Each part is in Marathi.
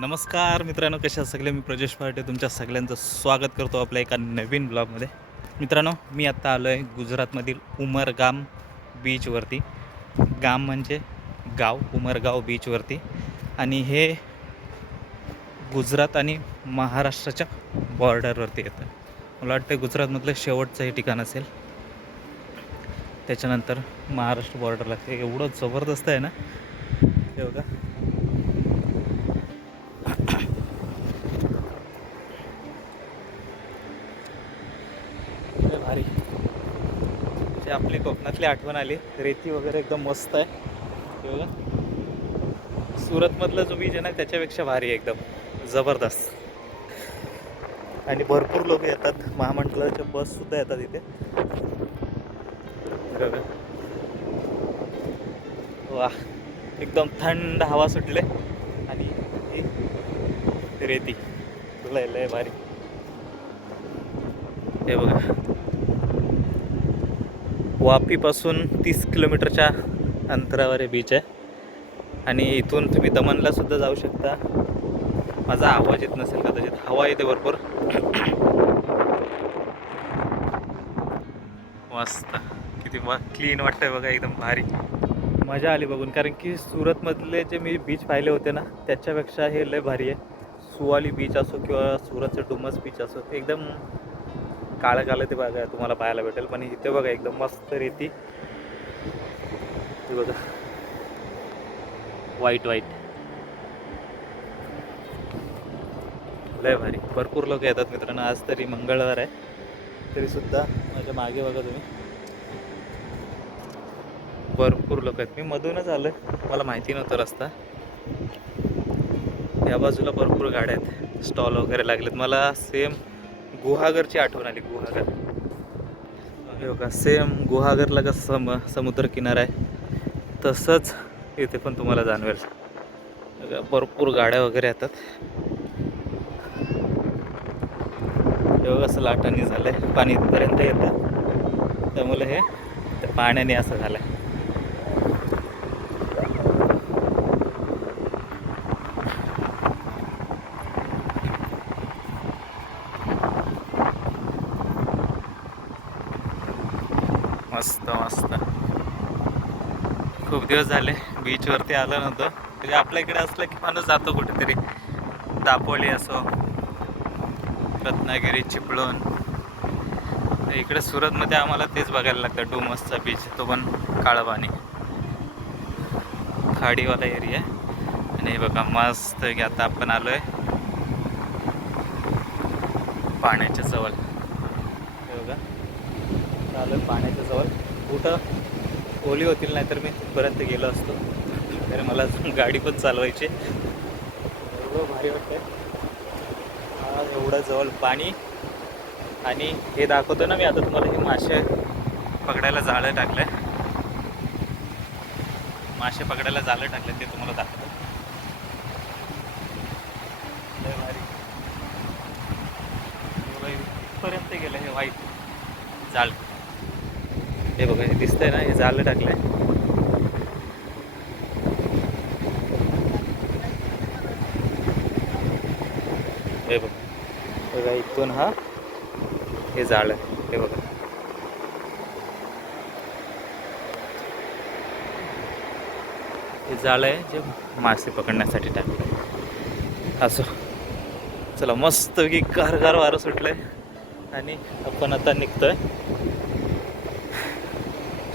नमस्कार मित्रांनो, कशा सगळे. मी प्रजेश पार्टे तुमच्या सगळ्यांचं स्वागत करतो आपल्या एका नवीन ब्लॉगमध्ये. मित्रांनो, मी आत्ता आलो आहे गुजरातमधील उमरगाम बीचवरती. गाम म्हणजे गाव, उमरगाव बीचवरती. आणि हे गुजरात आणि महाराष्ट्राच्या बॉर्डरवरती येतं. मला वाटतं गुजरातमधलं शेवटचं हे ठिकाण असेल, त्याच्यानंतर महाराष्ट्र बॉर्डर लागते. एवढं जबरदस्त आहे ना हे बघा. भारी, जे आपली कोकणातली आठवण आली. रेती वगैरे एकदम मस्त आहे हे बघा. सुरतमधलं जो बीच आहे ना त्याच्यापेक्षा भारी आहे, एकदम जबरदस्त. आणि भरपूर लोक येतात, महामंडळाच्या बससुद्धा येतात इथे बघा. वा, एकदम थंड हवा सुटले आणि ही रेती लय लय भारी हे बघा. वापीपासून 30 किलोमीटरच्या अंतरावर हे बीच आहे. आणि इथून तुम्ही दमनला सुद्धा जाऊ शकता. माझा आवाज येत नसेल कदाचित, हवा येते भरपूर. मस्त, किती क्लीन वाटतंय बघा, एकदम भारी. मजा आली बघून, कारण की सुरतमधले जे मी बीच पाहिले होते ना त्याच्यापेक्षा हे लय भारी आहे. सुवाली बीच असो किंवा सुरतचं डुमस बीच असो, ते एकदम काळं काळं ते बघा तुम्हाला पाहायला भेटेल. पण इथे बघा एकदम मस्त रेती बघा, व्हाईट व्हाईट, लय भारी. भरपूर लोक येतात मित्रांनो. आज तरी मंगळवार आहे, तरीसुद्धा माझ्या मागे बघा तुम्ही, भरपूर लोक आहेत. मी मधूनच आलो आहे, मला माहिती नव्हतं रस्ता. या बाजूला भरपूर गाड्या आहेत, स्टॉल वगैरे लागलेत. मला सेम गुहागरची आठवण आली. गुहागर हे बघा, सेम गुहागरला कसं समुद्र किनारा आहे तसंच इथे पण तुम्हाला जाणवेल. भरपूर गाड्या वगैरे येतात हे बघा. असं लाटांनी झालं आहे, पाणी इथपर्यंत येतं, त्यामुळे हे त्या पाण्याने असं झालं आहे. मस्त मस्त. खूप दिवस झाले बीचवरती आलं नव्हतं. म्हणजे आपल्या इकडे असलं की माणूस जातो कुठेतरी, दापोली असो, रत्नागिरी, चिपळूण. इकडे सुरतमध्ये आम्हाला तेच बघायला लागतं, डुमसचा बीच, तो पण काळं पाणी, खाडीवाला एरिया. आणि हे बघा मस्त की आता आपण आलो आहे पाण्याच्या जवळ हे बघा. आलो आहे पाण्याच्या जवळ. कुठं ओली होतील, नाही तर मी तिथपर्यंत गेलो असतो, तर मला गाडी पण चालवायची. एवढं भारी वाटतंय. हा एवढं जवळ पाणी. आणि हे दाखवतो ना मी आता तुम्हाला, हे मासे पकडायला जाळं टाकलं आहे. मासे पकडायला जाळं टाकलं ते तुम्हाला दाखवतो. लय भारी. इथपर्यंत गेलं हे व्हाईट जाळ. हे बघा, हे दिसतंय ना, हे जाळं टाकलंय. हे बघा बघा, इथून हा हे जाळं हे बघा. हे जाळं आहे जे मासे पकडण्यासाठी टाकलं असं. चला, मस्त की गारगार वारं सुटलंय आणि आपण आता निघतोय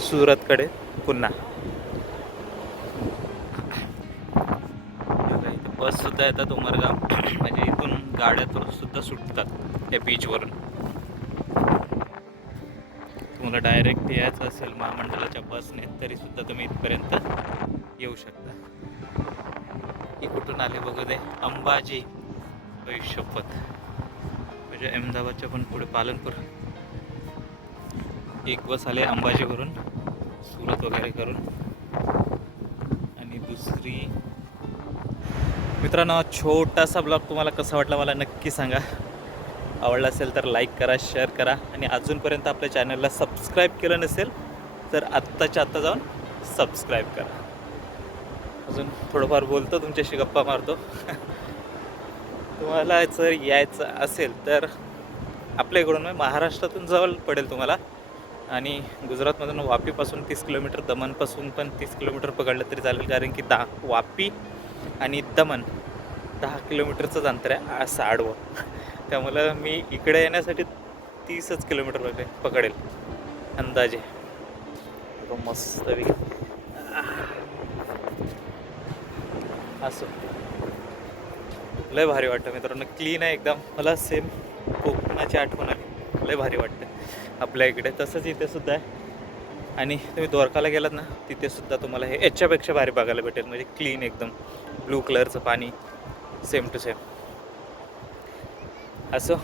सुरतकडे पुन्हा. इथं बस सुद्धा येतात उमरगाम, म्हणजे इथून गाड्या सुद्धा सुटतात या बीचवरून. तुम्हाला डायरेक्ट यायचं असेल महामंडळाच्या बसने तरी सुद्धा तुम्ही इथपर्यंत येऊ शकता. ही कुठून आले बघू दे, अंबाजी. शपथ, म्हणजे अहमदाबादच्या पण पुढे पालनपूर. एक बस आले अंबाजीवरून, सुरत वगैरे करून, आणि दुसरी. मित्रांनो, छोटासा ब्लॉग तुम्हाला कसा वाटला मला नक्की सांगा. आवडला असेल तर लाईक करा, शेअर करा. आणि अजूनपर्यंत आपल्या चॅनलला सबस्क्राईब केलं नसेल तर आत्ताच्या आत्ता जाऊन सबस्क्राईब करा. अजून थोडंफार बोलतो, तुमच्याशी गप्पा मारतो. तुम्हाला जर यायचं असेल तर आपल्या इकडून महाराष्ट्रातून जवळ पडेल तुम्हाला. आणि गुजरातमधून वापीपासून 30 किलोमीटर, दमणपासून पण 30 किलोमीटर पकडलं तरी चालेल, कारण की वापी आणि दमण 10 किलोमीटरचंच अंतर आहे असं आडवं. त्यामुळं मी इकडे येण्यासाठी 30च किलोमीटर पकडेल अंदाजे. मस्त असं लय भारी वाटतं मित्रांनो, क्लीन आहे एकदम. मला सेम कोकणाची आठवण आली, लय भारी वाटतं आपल्या इकडे. तसंच इथे सुद्धा आहे. आणि तुम्ही द्वारकाला गेलात ना, तिथे सुद्धा तुम्हाला हे याच्यापेक्षा भारी बघायला भेटेल. म्हणजे क्लीन एकदम, ब्लू कलरचं पाणी, सेम टू सेम. असं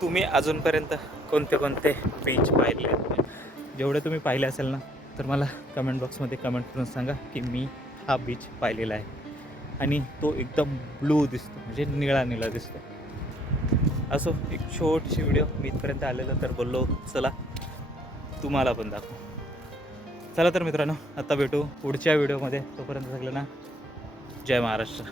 तुम्ही अजूनपर्यंत कोणते कोणते बीच पाहिले, जेवढे तुम्ही पाहिले असेल ना, तर मला कमेंट बॉक्समध्ये कमेंट करून सांगा की मी हा बीच पाहिलेला आहे. आणि तो एकदम ब्लू दिसतो, म्हणजे निळा निळा दिसतो. असो, एक छोटीशी व्हिडिओ मी इथपर्यंत आलेलं, तर बोललो चला तुम्हाला पण दाखव. चला तर मित्रांनो, आता भेटू पुढच्या व्हिडिओमध्ये. तोपर्यंत सगळ्यांना जय महाराष्ट्र.